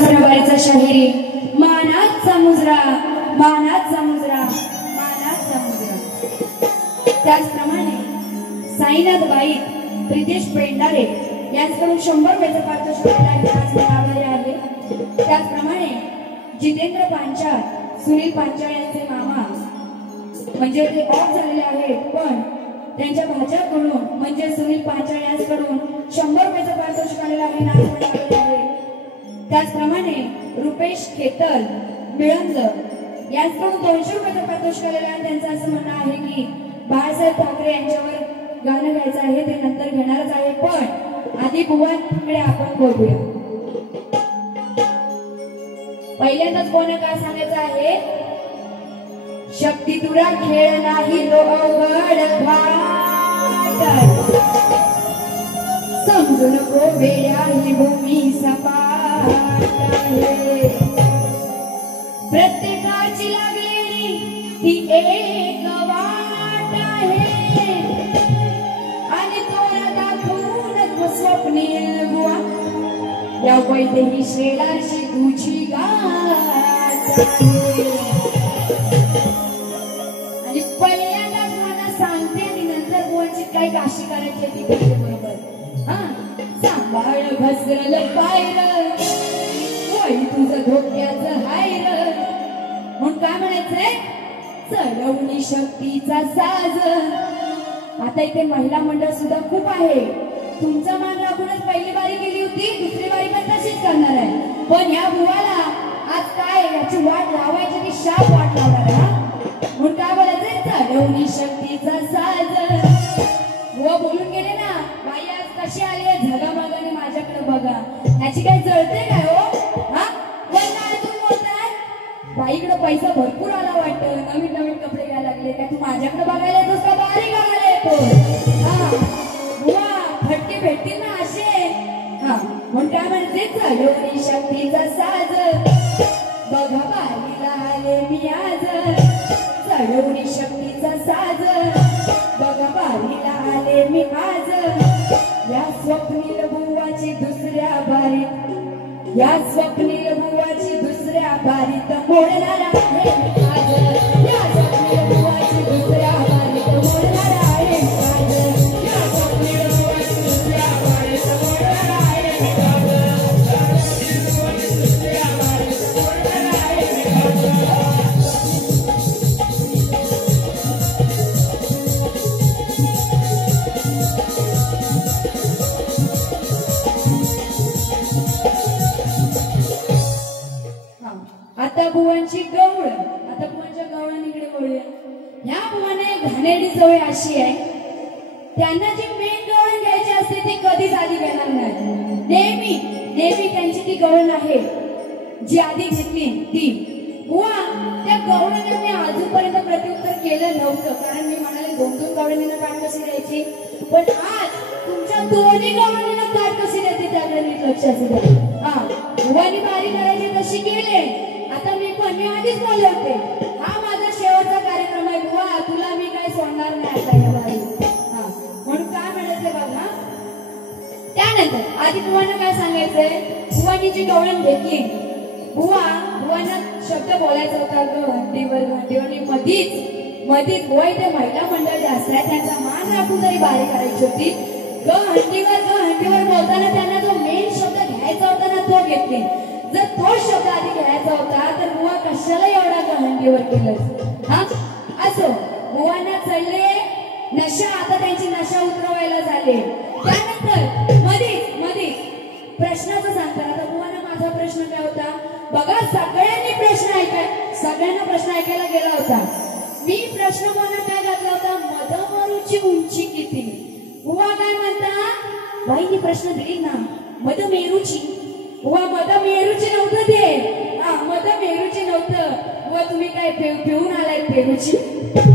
शाहिरी मानाचा मुजरा मानाचा मुजरा मानाचा मुजरा। त्याचप्रमाणे साईनाथ बाई प्रितेश पेंडारे यांच्याकडून 100 रुपयाचं पारितोषिक आभारी आहे। त्याचप्रमाणे जितेंद्र पांचाळ सुनील पांचाळ यांचे मामा म्हणजे ते ऑफ झालेले आहेत पण त्यांच्या भाच्याकडून म्हणजे सुनील पांचाळ यांच्याकडून 100 रुपयाचं पारितोषिक आलेलं आहे नाचवण्यात आहे। त्याचप्रमाणे रुपेश खेतर मिळंद यांच्याकडून 200 रुपयाचं पारितोषिक आलेलं आहे। त्यांचं असं म्हणणं आहे की बाळासाहेब ठाकरे यांच्यावर गाणं गायचं आहे ते नंतर घेणारच आहे पण आधी बुवांकडे आपण बघूया। पहिल्यांदाच कोणी काय सांगायचं आहे शक्ती तुरा खेळ नाही तो अवघड घाट समजू नको वेळा ही भूमी सपाट आहे प्रत्येकाची लागलेली ती एक वाट आहे आणि तोरा दाखवून स्वप्नील बुवा या वैदेही शेलारशी तुझी गाठ आणि पहिल्यांदाच मला सांगते आणि नंतर बुवाची काय काशी करायची ती करते बरोबर। सांभाळ घसरल पायर होय तुझं धोक्याचं हायर म्हणून काय म्हणायचंय चढवणी शक्तीचा साज। आता इथे महिला मंडळ सुद्धा खूप आहे तुमचा मान राखूनच पहिली बारी केली होती दुसरी बारी पण तशीच करणार आहे पण या बुवाला आज काय याची वाट लावायची ती शाप वाट लावणार आहे म्हणून काय बोलायचंय चढवणी शक्तीचा साज। बुवा बोलून गेले ना बाई आज कशी आली आहे झगामगाने माझ्याकडे बघा याची काय जळते काय हो हा तुम्ही बोलताय बाईकडे पैसा भरपूर आला वाटतं नवीन नवीन कपडे घ्यायला लागले काय तू माझ्याकडे बघायला येतोस का बारी गावाला येतो हा बुवा फटके भेटतील ना असे हा म्हणून काय म्हणते चढवणी शक्तीचा साज बघा बारीला आले मी आज चढवणी शक्तीचा साज बघा बारीला आले मी आज या स्वप्नील बुवाची दुसऱ्या बारीत या स्वप्नील बुवाची दुसऱ्या बारीत मोडणार आहे आज या स्वप्नील बुवाची दुसऱ्या बारीत मोडणार आहे आज या स्वप्नील बुवाची दुसऱ्या बारीत मोडणार आहे दुसऱ्या बारीत मोडणार आहे आता बुवांची गवळ आता बुवांच्या गवळांकडे वळूया। ह्या बुवाने घाणेरडी सवय अशी आहे त्यांना जी मेन गवळण घ्यायची असते ती कधीच आधी घेणार नाही नेहमी नेहमी त्यांची ती गवळण आहे जी आधी घेतली ती बुवा त्या गवळणीने मी अजूनपर्यंत प्रत्युत्तर केलं नव्हतं कारण मी म्हणाले 2-2 गवळणींना काट कशी द्यायची पण आज तुमच्या दोन्ही गवळणींना काट कशी देते त्याकडे नीट लक्ष असू द्या। हा बुवानी बारी करायची तशी केली आता मी आधीच बोलले होते हा माझा शेवटचा कार्यक्रम आहे बुवा तुला मी काही सोडणार नाही आता या बारी हा म्हणून काय म्हणायचंय बघा। त्यानंतर आधी बुवांना काय सांगायचंय बुवानी जी गवळण घेतली बुवांना शब्द बोलायचा होता घंटीवर मधीच बुवा इथे महिला मंडळ जे असतात त्यांचा मान राखून तरी बारी करायची होती घंटीवर बोलताना त्यांना जो मेन शब्द घ्यायचा होता ना तो घेतली जर तो शब्द आधी घ्यायचा होता तर बुवा कशाला एवढा घंटीवर केलं हा असो बुवांना चढले नशा आता त्यांची नशा उतरवायला झाले। त्यानंतर मधीच प्रश्नाचं सांगतात आता बुवांना माझा प्रश्न काय होता बघा सगळ्यांना प्रश्न ऐकायला गेला होता मी प्रश्न बुवांना काय घातला होता मधमेरूची उंची किती बुवा काय म्हणता बाईंनी प्रश्न दिली ना मधमेरूची बुवा मधमेरूची नव्हतं ते हा मधमेरूची नव्हतं बुवा तुम्ही काय पिऊन आलाय पेरूची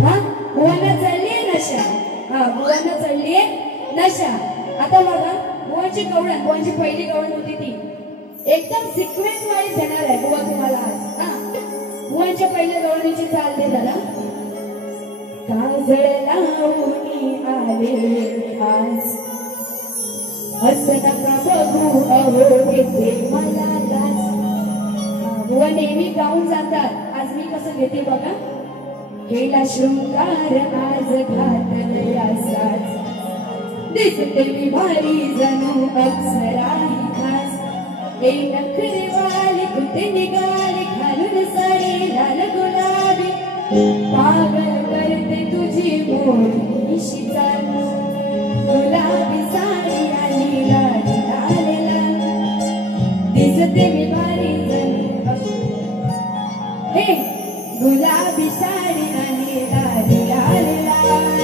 हा बुवांना चढली नशा हा बुवांना चढली नशा। आता बघा बुवाची पहिली गवळण होती ती एकदम सिक्वेन्स वाईज देणार आहे बुवा तुम्हाला आज हा बुवांच्या पहिल्या गवळणीची चाल दे झाला काजळ लावून आले आज असं नका बघू अहो येते मला लाज बुवा नेहमी गाऊन जातात, आज मी कसं घेते बघा. केला शृंगार आज घातलया साज, दिसते मी भारी जणू अप्सराही खास. हे नखरेवाली कुठे निघाली घालून साडी लाल गुलाबी, पागल करते तुझी मोरीशी चाल. गुलाबी साडी आणि लाल लाल लाल, दिसते मी भारी जणू. हे गुलाबी साडी आणि लाल लाल लाल,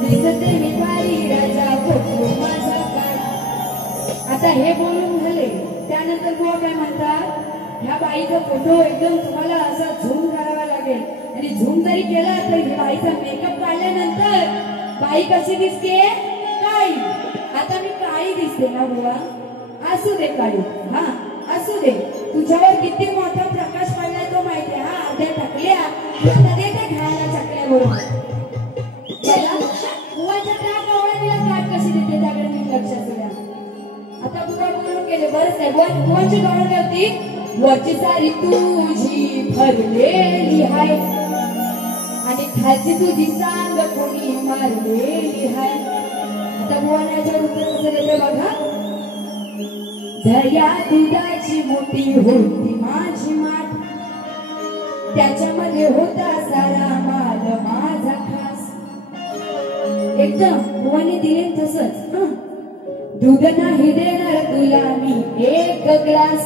दिसते मी भारी राजा फोटो माझा काढ. आता हे बोलून झाले, त्यानंतर बुवा काय म्हणतात, ह्या बाईचा फोटो एकदम तुम्हाला असा झूम करावा लागेल. आणि झूम जरी केला तर बाईचा मेकअप काढल्यानंतर बाई कशी दिसते, काळी. आता मी काळी दिसते ना बुवा, असू दे काळी, हा असू दे. तुझ्यावर किती मोठा प्रकाश पडलाय तो माहितीये. हा अर्ध्या टाकल्या देते घ्यायला चकल्या बरोबर. बुवाच्या त्या गवळणीला काट कशी देते त्याकडे मी लक्ष द्या. आता बुवा बोलून गेले बरंच आहे. बुवाची गवळणी होती, वरची सारी तुझी भरलेली आहे आणि खालची तुझी सांग कोणी मारलेली आहे. आता बुवाने याच्यावर उत्तर कसं देते बघा. दर्या दुधाची मोठी होती माझी माठ, त्याच्यामध्ये होता सारा माल माझा खास. एकदम बुवाने दिले तसंच. दूध नाही देणार तुला मी एक ग्लास,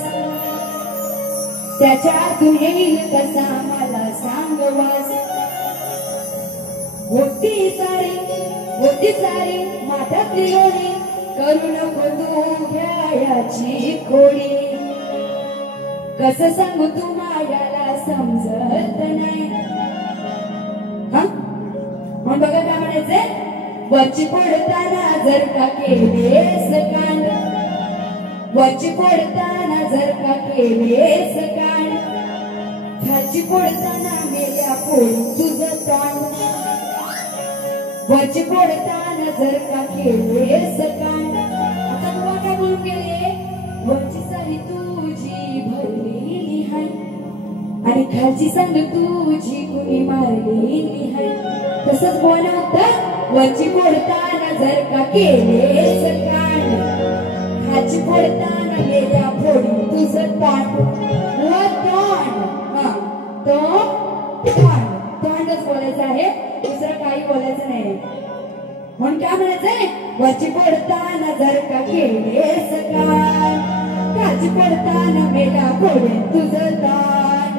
त्याच्यातून येईल कसा मला सांग वास. होती सारी माठातली लोणी, करू नको तू घ्यायाची खोडी. कसं सांगू तू मायाला समजत नाही. मग बघा काय म्हणायचंय. वरची पडताना जर का केलेस कांड, वरची पडताना जर का केलेस कांड, खालची पडताना मेल्या पोळी तुझं तोंड. वरची पडताना जर का केलेस कांड. आता बुवा काय बोलून गेले, वरची साडी तुझी भरलेली हाय आणि खालची सांग तुझी कुणी मारलेली हाय. तसंच बुवाने होतं, वरची पडताना जर का केलेस कांड, खालची पडताना मेल्या पोळी तुझं तोंड. तोंड, हा तोंडच बोलायचं आहे, दुसरं काही बोलायचं नाही. म्हणून काय म्हणायचंय, वरची पडताना जर का केलेस कांड, खालची पडताना मेल्या पोळी तुझं तोंड.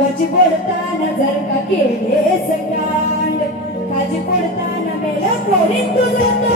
वरची पडताना जर का केलेस कांड, खालची पडताना मेल्या पोळी तुझं तोंड.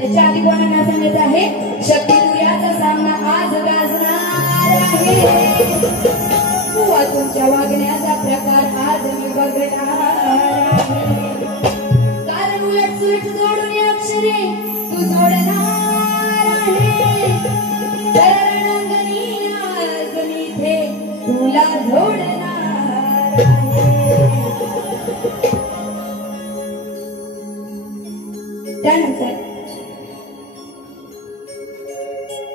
त्याच्या आधी कोणाला सांगायचं आहे, शक्ती तुझ्याचा सामना आज गाजणार आहे. बुवा तुमच्या वागण्याचा प्रकार आज मी बघणार आहे. कारण उलट सुलट जोडून अक्षरे तू जोडणार आहे. रणांगणी आज मी इथे तुला जोडणार आहे. त्यानंतर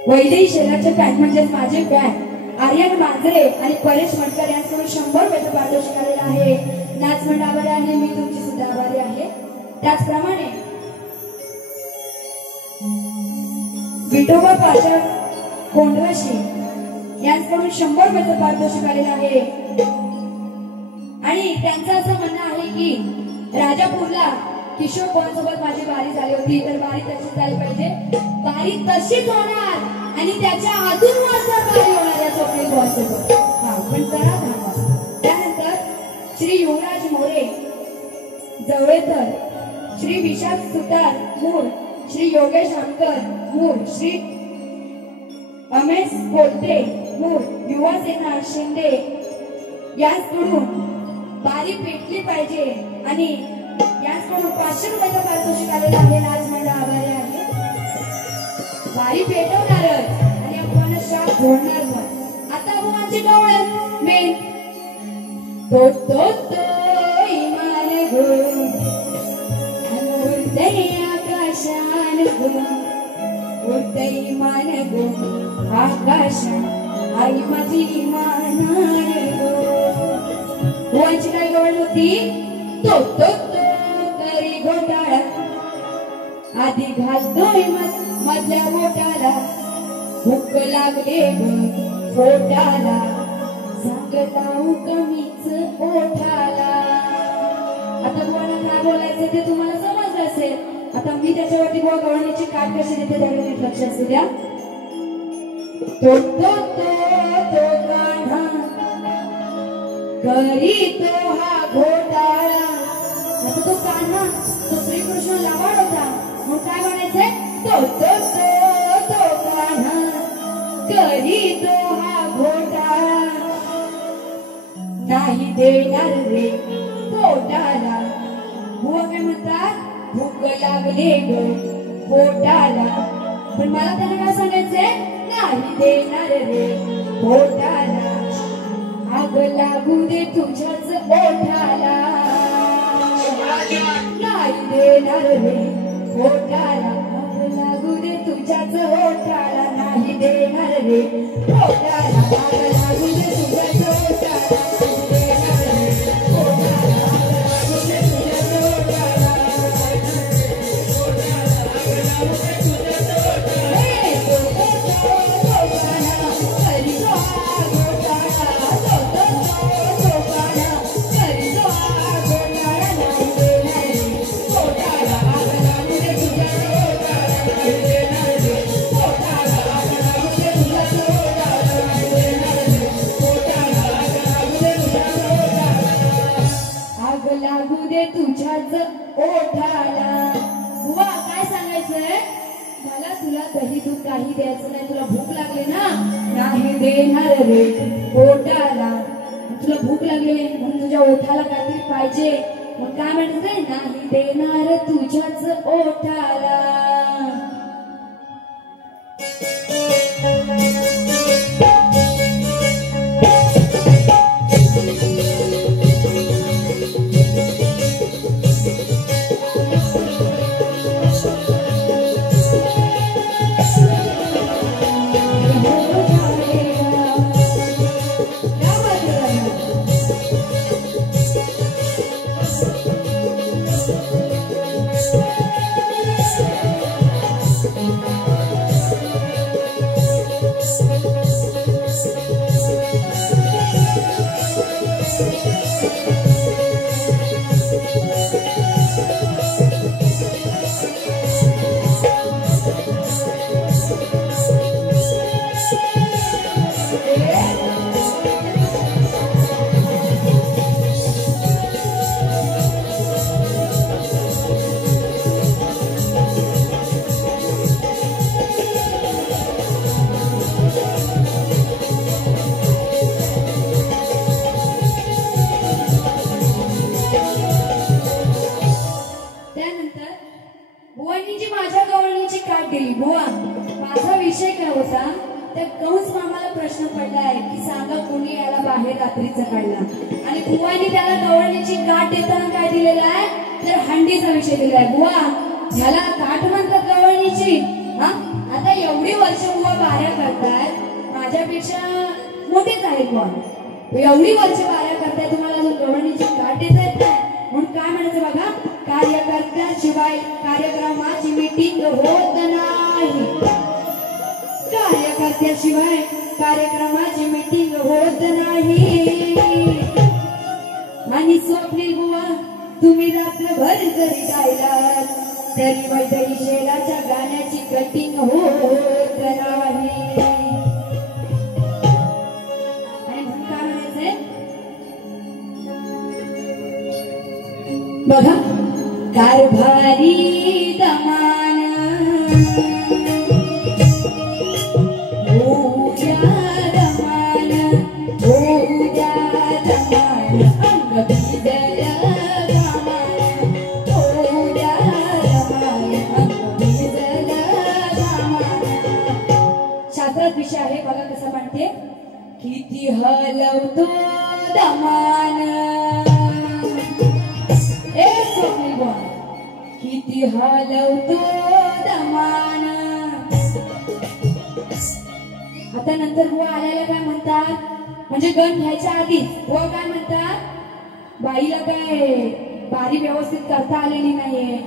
वैदेही शेलारचे पॅट म्हणजेच माझे पॅट आर्यन मांजरे आणि परेश मटकर यांच्याकडून 100 रुपयाचं पारितोषिक आलेलं आहे. नाच मंडळ आभारी आहे, मी तुमची सुद्धा आभारी आहे. त्याचप्रमाणे विठोबा पाचक कोंढवाशी यांच्याकडून 100 रुपयाचं पारितोषिक आलेलं आहे. आणि त्यांचं असं म्हणणं आहे की राजापूरला किशोर पवारांसोबत माझी बारी झाली होती, तर बारी तशीच झाली पाहिजे. बारी तशीच होणार आणि त्याच्या अजून वरचा बारी होणार या स्वप्नील पवारांसोबत. पण जरा थांबा. त्यानंतर श्री युवराज मोरे जवळेतर, श्री विशाल सुतार मूळ, श्री योगेश अंकर मूळ, श्री अमेश कोलते मूळ, युवा सेना शिंदे यांकडून बारी पेटली पाहिजे आणि म्हणून 500 रुपयाचा पारितोषिक आलेला आहे. नाच मंडळ आभारी आहे. वारी पेटवणारच आणि आपण शाप फोडणार पण. आता बुवांची गवळण मेन तो तो तो इमान गो उडतय आकाशान गो उडतय इमान गो आकाशात आई माझी इमानान गो. बुवांची काय गवळण होती. तो तो तो करी घोटाळा आधी घालतोय मधल्या बोटाला भूक लागले ग पोटाला सांगताऊ कमीच ओठाला. आता तुम्हाला काय बोलायचं ते तुम्हाला समजलं असेल. आता मी त्याच्यावरती बुवा गवळणीची काट कशी देते त्याकडे नीट लक्ष असू द्या. तो तो तो काढा करी तो हा घोटाळा. आता तो कान्हा तो श्रीकृष्ण लावाड होता मग काय म्हणायचंय. तो तो तो कान्हा करी तो हा घोटाळा नाही देणार रे पोटाला. बुवा काय म्हणतात भूक लागले ग पोटाला पण मला त्यांना काय सांगायचंय. नाही देणार रे पोटाला आग लागू दे तुझ्याच ओठाला. नाही देणार रे पोटाला आग लागू दे तुझ्याच ओठाला. नाही देणार रे पोटाला आग लागू दे तुझ्याच ओठाला. तुझ्याच ओठाला. बुवा काय सांगायचंय मला तुला दही दूध काही द्यायचं नाही. तुला भूक लागली ना नाही देणार रे पोटाला. तुला भूक लागली म्हणून तुझ्या ओठाला काहीतरी पाहिजे मग काय म्हणायचंय. नाही देणार तुझ्याच ओठाला. रात्रीचा काढला आणि बुवानी त्याला गवळणीची काठ देताना काय दिलेला आहे तर हंडीचा विषय दिला आहे. बुवा ह्याला काठ म्हणतात गवळणीची. हा आता एवढी वर्ष बुवा बाऱ्या करतायत माझ्यापेक्षा मोठेच आहेत बुवा. एवढी वर्ष बाऱ्या करताय तुम्हाला अजून गवळणीची काठ देता येत नाही म्हणून काय म्हणायचं बघा. कार्यकर्त्याशिवाय कार्यक्रमाची मीटिंग होत नाही. कार्यकर्त्याशिवाय कार्यक्रमाची मीटिंग होत नाही. आणि स्वप्नील बुवा तुम्ही रात्रभर जरी गायलात तरी वैदई शेलाच्या गाण्याची कटिंग होत नाही. आणि म्हणून काय म्हणायचंय बघा. कारभारी दमान Oh म्हणते किती हलवतो दमान ए स्वप्नील बुवा किती हलवतो दमान. आता नंतर बुवा आल्याला काय म्हणतात म्हणजे गण घ्यायच्या आधीच बुवा काय म्हणतात बाईला काय बारी व्यवस्थित करता आलेली नाहीये,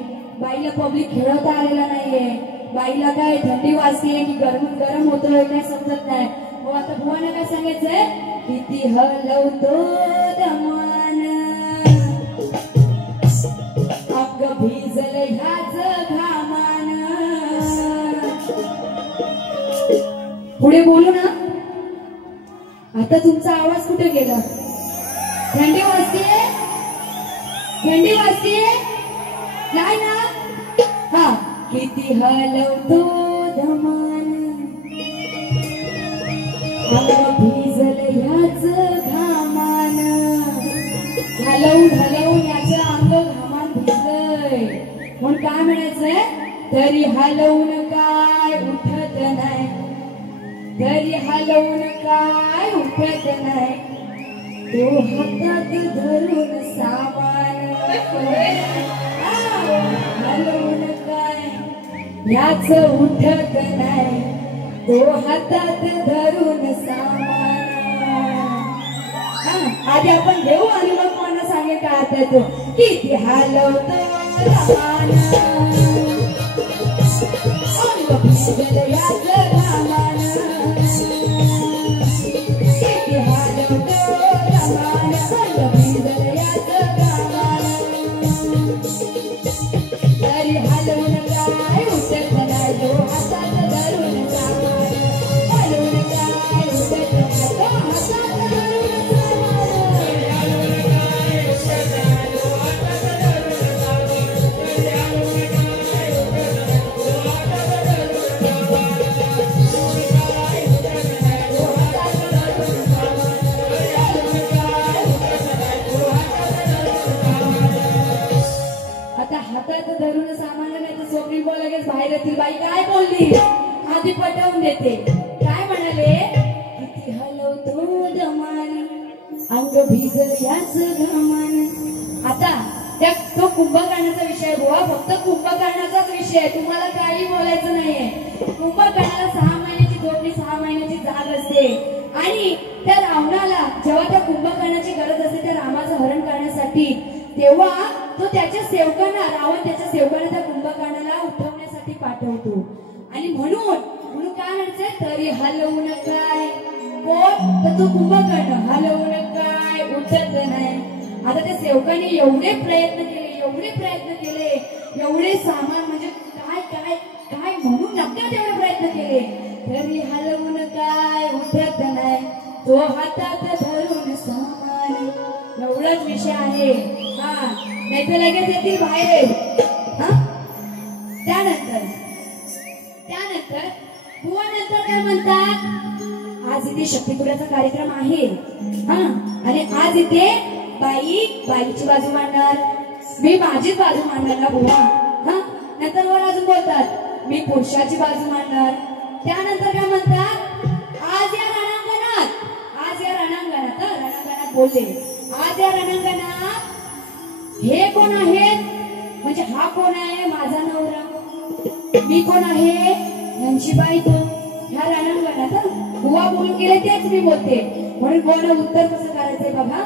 बाईला पब्लिक खेळवता आलेला नाहीये, बाईला काय थंडी वाजते की गरम गरम होतोय काय समजत नाही. हो आता बुवाने काय सांगायचंय किती हलवतो दमान अंग भिजल ह्याच घामान. पुढे बोलू ना. आता तुमचा आवाज कुठे गेला. थंडी वाजते थंडी वाजते नाही ना. हा किती हलवतो दमान अंग भिजल ह्याच घामान. हलवून हलवून याचं अंग घामान भिजलंय म्हणून काय म्हणायचंय तरी हलवून काय उठत नाही, तरी हलवून काय उठत नाही, तो हातात धरून सामान. हलवून काय याच उठत नाही, तो हातात धरून सामान. आधी आपण घेऊ आणि मग कोणा सांगेल काय आता तो किती हलवतो दमान अंग भिजल ह्याच घामान. किती हलवतो दमान अंग भिजल ह्याच घामान. तरी हलवून काय उठत नाही, तो हातात धरून सामान. हलवून काय उठत नाही, तो हातात धरून धरून सामान. नाही तर स्वप्नील बुवा लगेच बाहेर येतील. बाई काय बोलली आधी पटवून देते. काय म्हणाले किती हलवतो दमान अंग भिजल ह्याच घामान. आता त्या तो कुंभकर्णाचा विषय बुवा फक्त कुंभकर्णाचाच विषय आहे, तुम्हाला काही बोलायचं नाहीये. कुंभकर्णाला 6 महिन्याची जोडणी 6 महिन्याची जाग असते आणि त्या रावणाला जेव्हा त्या कुंभकर्णाची गरज असते त्या रामाचं हरण करण्यासाठी तेव्हा तो त्याच्या सेवकांना रावण त्याच्या सेवकांना त्या कुंभकर्णाला उठवण्यासाठी पाठवतो. आणि म्हणून काय म्हणायचंय तरी हलवून काय कोण तर तो कुंभकर्ण हलवून काय उठत नाही. आता त्या सेवकांनी एवढे प्रयत्न केले एवढे सामान म्हणजे काय काय काय म्हणून नक्का तेवढे प्रयत्न केले तरी हलवून काय उठत नाही, तो हातात धरून सामान. एवढाच विषय आहे. हा नाही तर लगेच येतील बाहेर. हा त्यानंतर बुवा नंतर काय म्हणतात आज इथे शक्तिपुराचा कार्यक्रम आहे. हा आणि आज इथे बाईची बाजू मांडणार, मी माझीच बाजू मांडणार ना बुवा. हा नंतर वर अजून बोलतात मी पुरुषाची बाजू मांडणार. त्यानंतर काय म्हणतात आज या रणांगणात बोलले आज या रणांगणात हे कोण आहेत म्हणजे हा कोण आहे माझा नवरा, मी कोण आहे यांची बायको. ह्या रणांगणात बुवा बोलून गेले तेच मी बोलते म्हणून बुवाला उत्तर कसं करायचंय बघा.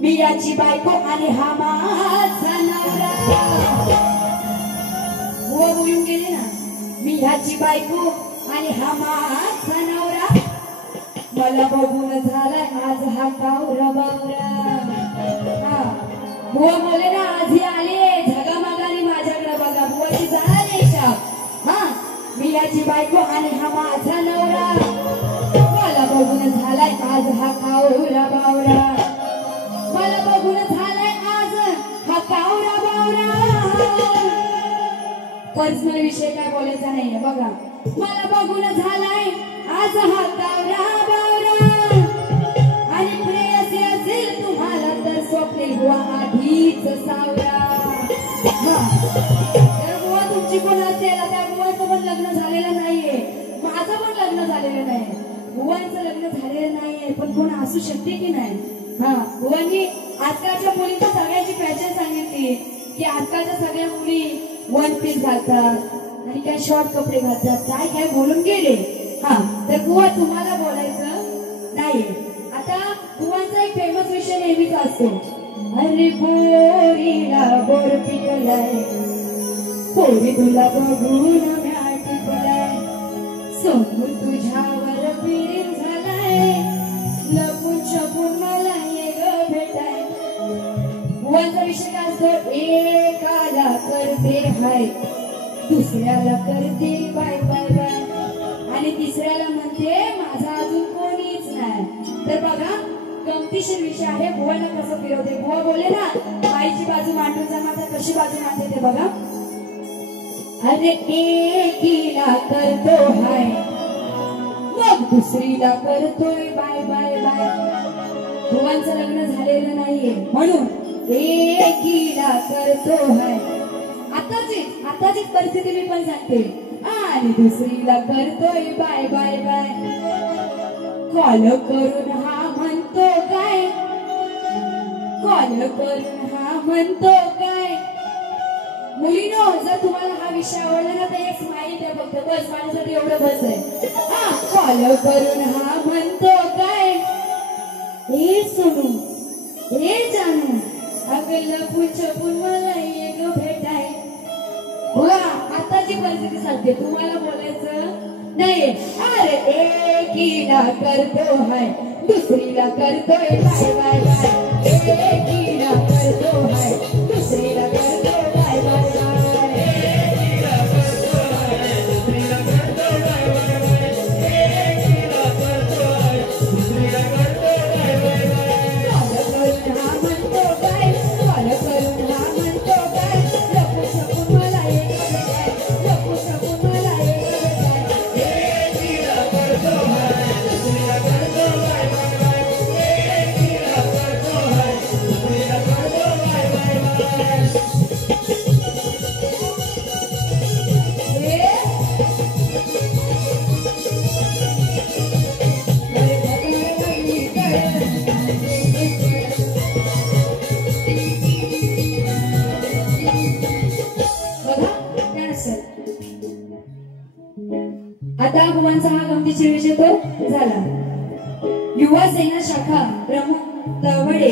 मी याची बायको आणि हा माझा नवरा. बुवा बोलून गेले ना मी ह्याची बायको आणि हा माझा नवरा. मला बघून झालाय आज हा कावरा बावरा. बुवा बोले ना आधी आले झगामागाने माझ्याकडे बघा. बुवाची झाली इच्छा. हा मी याची बायको आणि हा माझा नवरा. मला बघून झालाय आज हा कावरा बावरा. मला बघून झालाय आज हा कावरा बावरा. पर्सनल विषय काय बोलायचा नाहीये बघा. मला बघून झालाय आज हा कावरा बावरा. आणि प्रेयसी असेल तुम्हाला तर स्वप्नील बुवा आधीच सावरा. तर बुवा तुमची कोण असेल आता बुवाचं पण लग्न झालेलं नाहीये, माझं पण लग्न झालेलं नाही. बुवांचं लग्न झालेलं नाहीये पण कोण असू शकते की नाही. हा बुवांनी आजकालच्या मुलींची सगळ्यांची फॅशन सांगितली की आजकालच्या सगळ्या मुली वन पीस घालतात आणि काय शॉर्ट कपडे घालतात काय काय बोलून गेले. हा तर बुवा तुम्हाला बोलायचं नाहीये. आता बुवांचा एक फेमस विषय नेहमीच असतो. अरे बोरीला बोर पिकलाय पोरी तुला बघून टिकलाय सोनू तुझ्यावर प्रेम झालाय लपून छपून मला ये ग भेटाय. बुवांचा विषय काय असतो. एकाला करते हाय दुसऱ्याला करते बाय बाय बाय आणि तिसऱ्याला म्हणते माझा अजून कोणीच नाही. तर बघा गमतीशीर विषय आहे. बुवाला कसं फिरवते. बुवा बोले ना आईची बाजू मांडून जाणार कशी बाजू मांडते ते बघा. अरे एकीला करतो हाय मग दुसरीला करतोय बाय बाय बाय. बुवांचं लग्न झालेलं नाहीये म्हणून एकीला करतो हाय आताचीच परिस्थिती मी पण सांगते आणि दुसरीला करतोय बाय बाय बाय. कॉल करून हा म्हणतो काय कॉल करून हा म्हणतो काय. मुलीनो जर तुम्हाला हा विषय आवडला ना तर एक स्माईल द्या फक्त बस माझ्यासाठी एवढं बस आहे. हा कॉल करून हा म्हणतो काय हे सोनू हे जानू अगं लपून छपून मला ये ग भेटाय. बघा आताची परिस्थिती सांगते तुम्हाला बोलायचं नाही. अरे एकीला करतो हाय दुसरीला करतोय बाय बाय बाय. एकीला करतो हाय दुसरीला करतो बाय बाय बाय. एकीला करतो हाय दुसरीला करतो बाय बाय बाय. एकीला करतो हाय दुसरीला करतो बाय बाय बाय. कॉल करून हा म्हणतो काय कॉल करून हा म्हणतो काय लपून छपून मला ये भेटाय लपून छपून मला ये भेटाय. एकीला करतो हाय दुसरीला करतो बाय बाय बाय. एकीला करतो हाय दुसरीला करतो बाय बाय बाय. आता बुवांचा हा गमतीशीर विषय तो झाला. युवा सेना शाखा प्रमुख तळवडे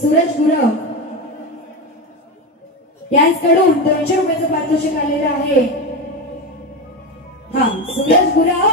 सूरज गुरव यांच्याकडून 200 रुपयाचं पारितोषिक आलेलं आहे. हा सूरज गुरव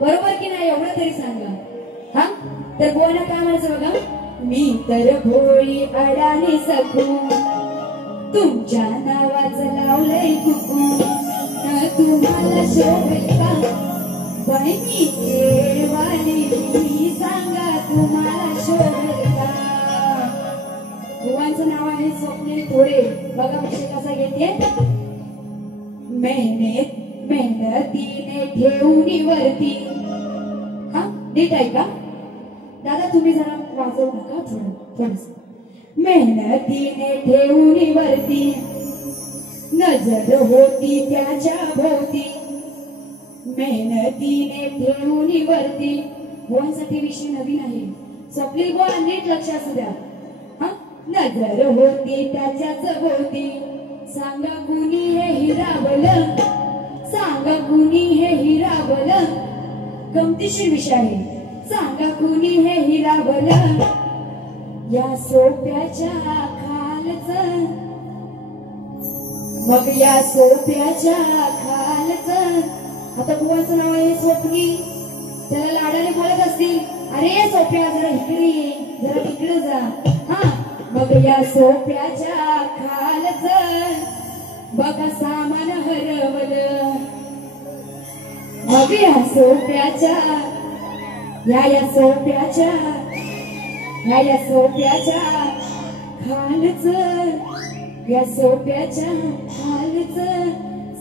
बरोबर की नाही एवढं तरी सांगा. हा तर बुवांना काय म्हणायचं बघा. मी तर भोळी अडाणी सखू तुमच्या नावाचं लावलंय कुकू तुम्हाला शोभेल का बहिणी केळवाली सांगा तुम्हाला शोभेल का. बुवांचं नाव आहे स्वप्नील थोरे. बघा विषय कसा घेते. मेहनतीने ठेवणी वरती. हा नीट आहे का दादा तुम्ही जरा वाजवू नका थोडं. मेहनतीने ठेवणी वरती नजर होती त्याच्या भोवती मेहनतीने ठेवून वरती. बुवांसाठी विषय नवीन आहे. स्वप्नील बुवा नीट लक्ष असू द्या. नजर होती त्याच्याच भोवती सांगा कुणी हे हिरावलं सांगा कुणी हे हिरावलं. गमतीशीर विषय आहे. सांगा कुणी हे हिरावलं या सोप्याच्या खालचं. मग या सोप्याच्या खालचं. आता बुवाचं नाव आहे स्वप्नील. त्याला लाडाने बोलत असतील अरे सोप्या जरा इकडे ये जरा तिकडे जा. मग या सोप्याच्या खालचं बघा सामान हरवलं. मग या सोप्याच्या या सोप्याच्या खालचं या सोप्याच्या खालचं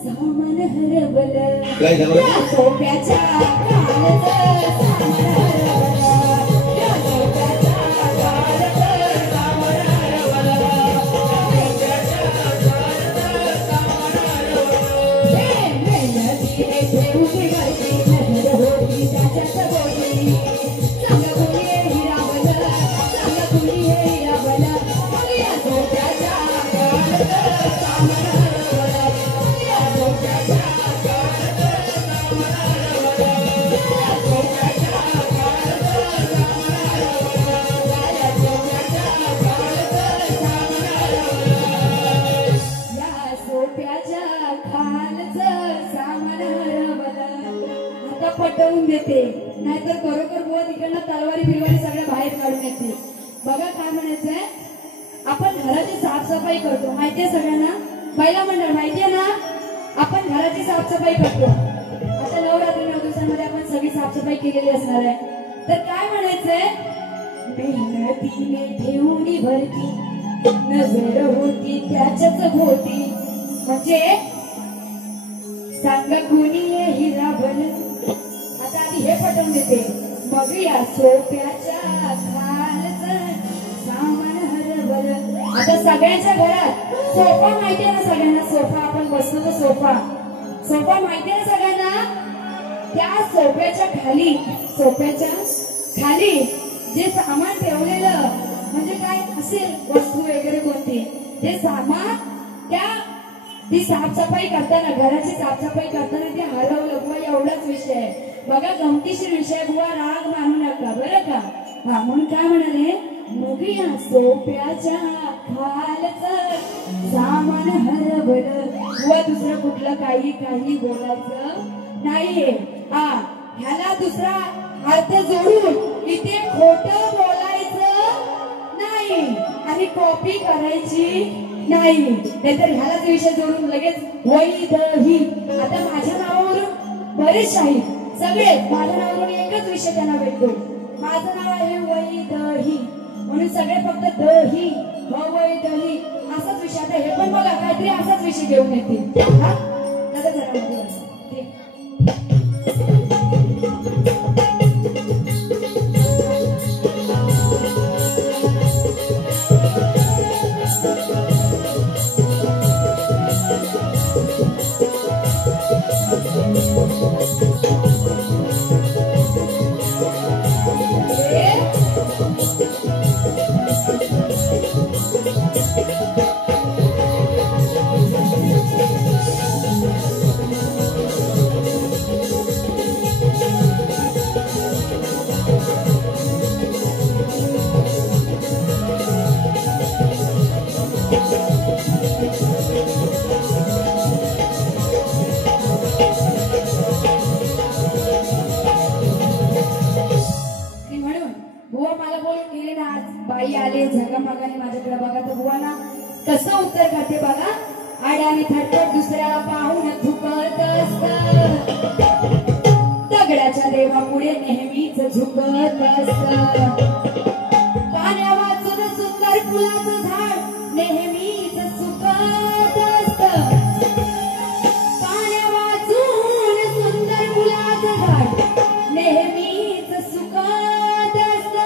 सामान हरवलं. या सोप्याच्या खालचं सामान हरवलं. या सोप्याच्या खालचं सामान हरवलं. मेहनतीने ठेवली वरती नजर होती त्याच्याच भोवती सांगा कुणी हे हिरावलं सांगा कुणी हे हिरावलं. मग या सोप्याच्या खालचं सामान हरवलं. या सोप्याच्या खालचं सामान हरवलं. या सोप्याच्या खालचं सामान हरवलं. या सोप्याच्या खालचं सामान हरवलं. या सोप्याच्या खालचं सामान हरवलं. आता पटवून देते नाहीतर खरोखर बुवा तिकडनं तलवारी बिलवारी सगळ्या बाहेर काढून येते. बघा काय म्हणायचंय. आपण घराची साफसफाई करतो माहितीये सगळ्यांना. महिला मंडळ माहितीये ना. आपण घराची साफसफाई करतो. आता नवरात्री 9 दिवसांमध्ये आपण सगळी साफसफाई केलेली असणार आहे. तर काय म्हणायचंय. मेहनतीने ठेवली भरती नजर होती त्याच्याच भोवती म्हणजे सांगा कुणी हे हिरावलं. आता आधी हे पटवून देते. मग या सोप्याच्या खालचं सामान हरवलं. आता सगळ्यांच्या घरात सोफा माहितीये ना सगळ्यांना. सोफा आपण बसतो तो सोफा माहितीये ना सगळ्यांना. त्या सोफ्याच्या खाली जे सामान ठेवलेलं म्हणजे काय असेल वस्तू वगैरे कोणती ते सामान ती साफसफाई करताना घराची साफसफाई करताना ते हरवलं. बुवा एवढाच विषय आहे. बघा गमतीशीर विषय. बुवा राग मानू नका बरं का. म्हणून काय म्हणाले. मग या सोप्याच्या खालचं सामान हरवलं. बुवा दुसरं कुठलं काही बोलायचं नाहीये. ह्याला दुसरा अर्थ जोडून इथे खोटं बोलायचं नाही आणि कॉपी करायची नाही. नाहीतर ह्यालाच विषय जोडून लगेच वैदही. आता माझ्या नावावरून बरेच आहेत सगळे. माझ्या नावावरून एकच विषय त्यांना भेटतो. माझं नाव आहे वैदही म्हणून सगळे फक्त दही वैदही असाच विषय. आता हे पण बघा काहीतरी असाच विषय घेऊन येतील. दादा जरा बाई आले झगामगाने माझ्याकडे बघा. तर बुवाना कसं उत्तर करते बघा. आड्याने थटपट दुसऱ्या पाहून झुकत असत. दगडाच्या देवापुढे नेहमीच झुकत असत. पाण्या वाचून सुंदर फुलाचं झाड नेहमीच सुकत असत. पाण्या वाचून सुंदर फुलाचं झाड नेहमीच सुकत असत.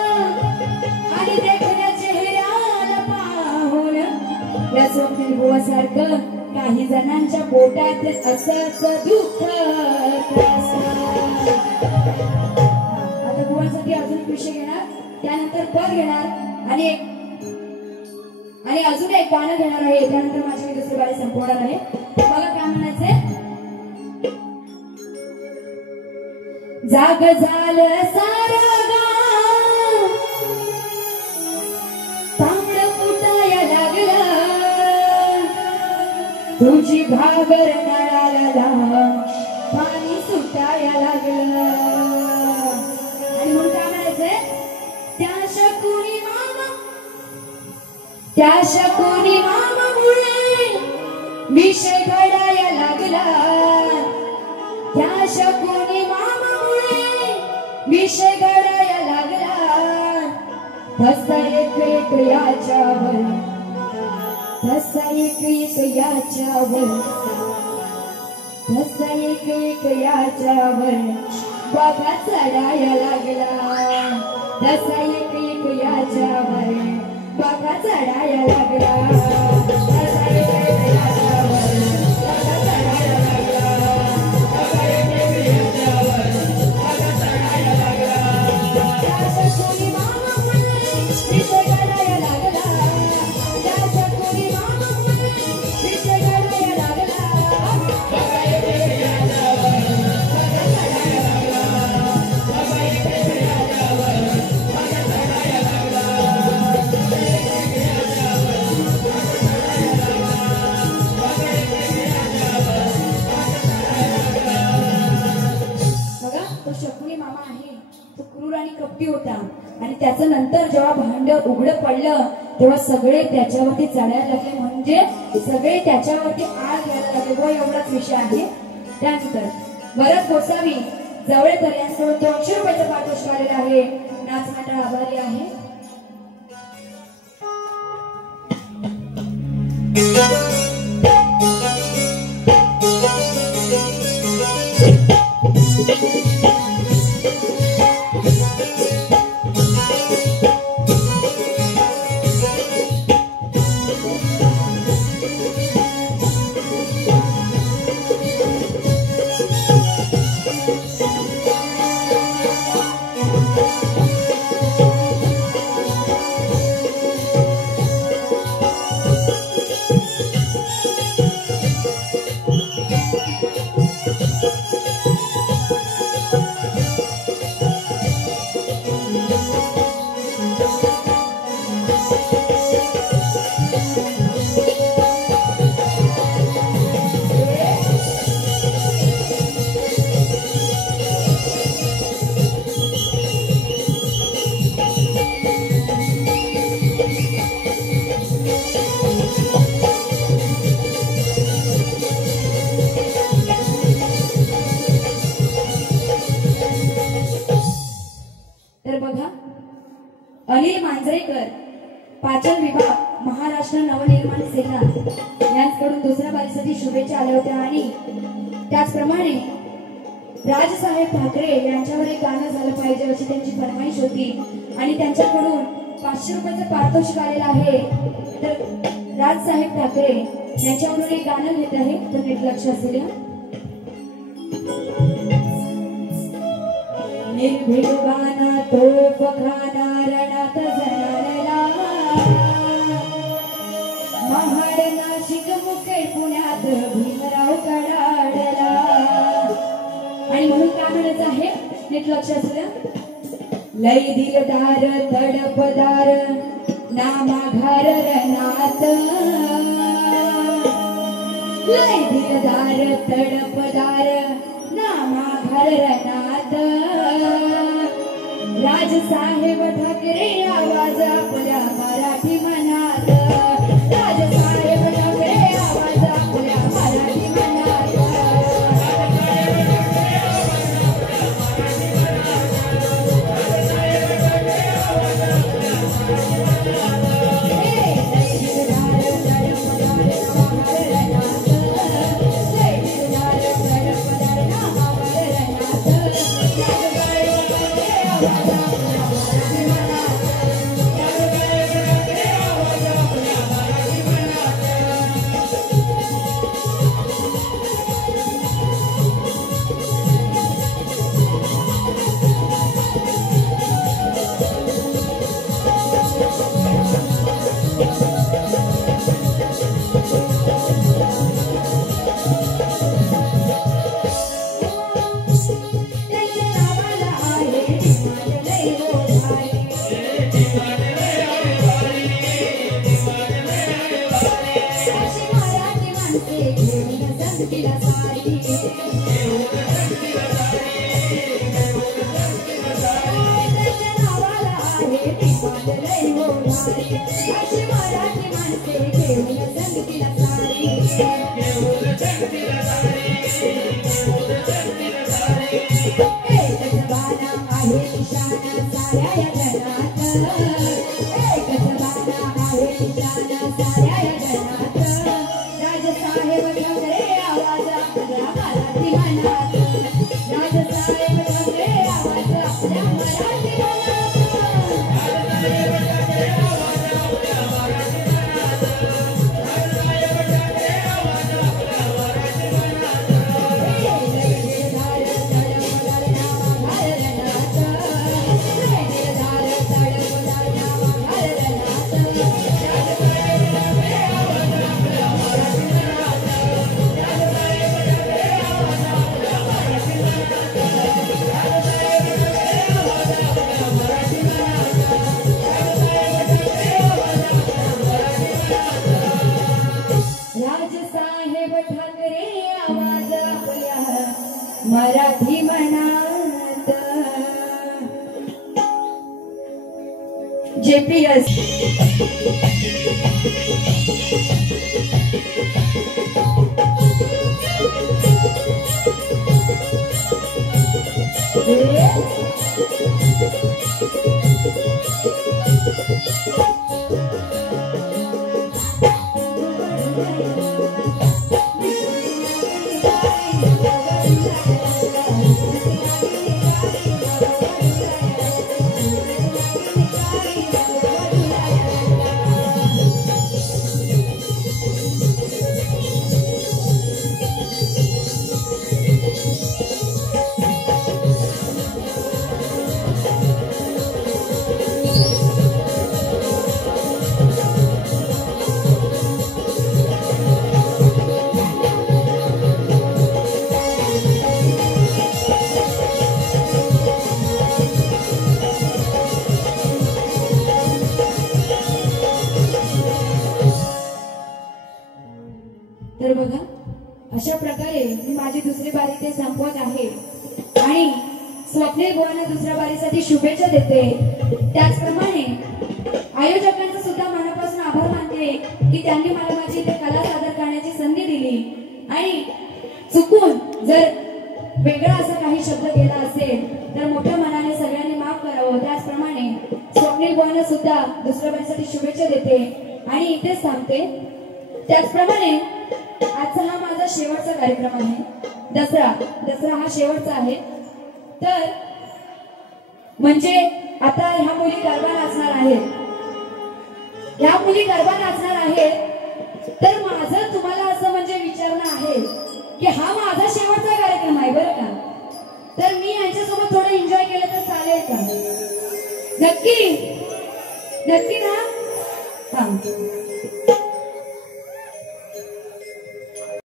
आणि देखण्या चेहऱ्याला पाहून या स्वप्नील बुवासारखं काही जणांच्या पोटात असंच दुःख आता बुवांसाठी अजून एक विषय घेणार, त्यानंतर पद घेणार आणि अजून एक गाणं घेणार आहे. त्यानंतर माझी दुसरी बारी संपवणार आहे. मला काय म्हणायचंय, जाग झालं सारं गाव, तांबड फुटाया लागलं, तुझी घागर नळाला पाणी सुटाया लागलं. आणि म्हणून काय म्हणायचंय, त्या शकुनी मामामुळे विषय घडाया लागला, त्या शकुनी मामामुळे विषय घडाया लागला. तसा एक याच्यावर, तसा एक याच्यावर, तसा एक याच्यावर बाबा चढाया लागला, तसा एक याच्यावर बाबा चढाया लागला, तसा एक याच्यावर बाबा चढाया लागला, तसा एक याच्यावर बाबा चढाया लागला. त्या शकुनी मामामुळे विषय घडाया लागला, त्या शकुनी मामामुळे विषय घडाया लागला, तसा एक याच्यावर बाबा चढाया लागला, तसा एक याच्यावर बाबा चढाया लागला. शकुनी मामा आहे तो क्रूर आणि कपटी होता आणि त्याचं नंतर जेव्हा भांड उघडं पडलं तेव्हा सगळे त्याच्यावरती चढायला लागले, म्हणजे सगळे त्याच्यावरती आळ घ्यायला लागले. व एवढाच विषय आहे. त्यानंतर भरत गोसावी जवळकर यांच्याकडून 200 रुपयाचा पारितोषिक आलेला आहे. नाच मंडळ आभारी आहे. अनिल मांजरेकर, पाचन विभाग, महाराष्ट्र नवनिर्माण सेना यांच्याकडून दुसऱ्या बारीसाठी शुभेच्छा आल्या होत्या. आणि त्याचप्रमाणे राजसाहेब ठाकरे यांच्यावर एक गाणं झालं पाहिजे अशी त्यांची फरमाईश होती आणि त्यांच्याकडून 500 रुपयाचं पारितोषिक आलेलं आहे. तर राजसाहेब ठाकरे यांच्यावरून एक गाणं घेत आहे, तर नीट लक्ष असू द्या. निर्भीडवाना तोफ खाना रणात जणाला, महाड नाशिक मुखेड पुण्यात भीमराव कडाडला. आणि म्हणून काय म्हणायचं आहे, नीट लक्ष असू द्या. लय दिलदार तडपदार नामाघार रणात, लय दिलदार तडपदार नामाघार रणात. राजसाहेब ठाकरे आवाज आपल्या मराठी मनात, राजसाहेब ठाकरे आवाज आपल्या मराठी मनात. लई होणारी अशी मराठी माणसे घेऊन संगतीला सारी एकच बाणा आहे निशाणा साऱ्या या जगात एकच बाणा आहे निशाणा साऱ्या या जगात राजसाहेब ठाकरे आवाज आपल्या मराठी मनात राजसाहेब ठाकरे आवाज आपल्या मराठी राजसाहेब ठाकरे आवाज आपल्या मराठी मनात JPS तर बघा अशा प्रकारे मी माझी दुसरी बारी ते संपवत आहे आणि स्वप्नील बुवांना दुसऱ्या बारीसाठी शुभेच्छा देते। त्याचप्रमाणे आयोजकांचा सुद्धा मनापासून आभार मानते की त्यांनी मला माझी इथे कला सादर करण्याची संधी दिली आणि चुकून जर वेगळा असा काही शब्द केला असेल तर मोठ्या मनाने सगळ्यांनी माफ करावं। त्याचप्रमाणे स्वप्नील बुवांना सुद्धा दुसऱ्या बारीसाठी शुभेच्छा देते आणि इथेच थांबते। त्याचप्रमाणे आजचा हा माझा शेवटचा कार्यक्रम आहे। दसरा हा शेवटचा आहे। तर म्हणजे आता ह्या मुली गरबा नाचणार आहेत, ह्या मुली गरबा नाचणार आहेत। तर माझं तुम्हाला असं म्हणजे विचारणं आहे की हा माझा शेवटचा कार्यक्रम आहे बरं का, तर मी यांच्यासोबत थोडं एन्जॉय केलं तर चालेल का? नक्की नक्की ना? हा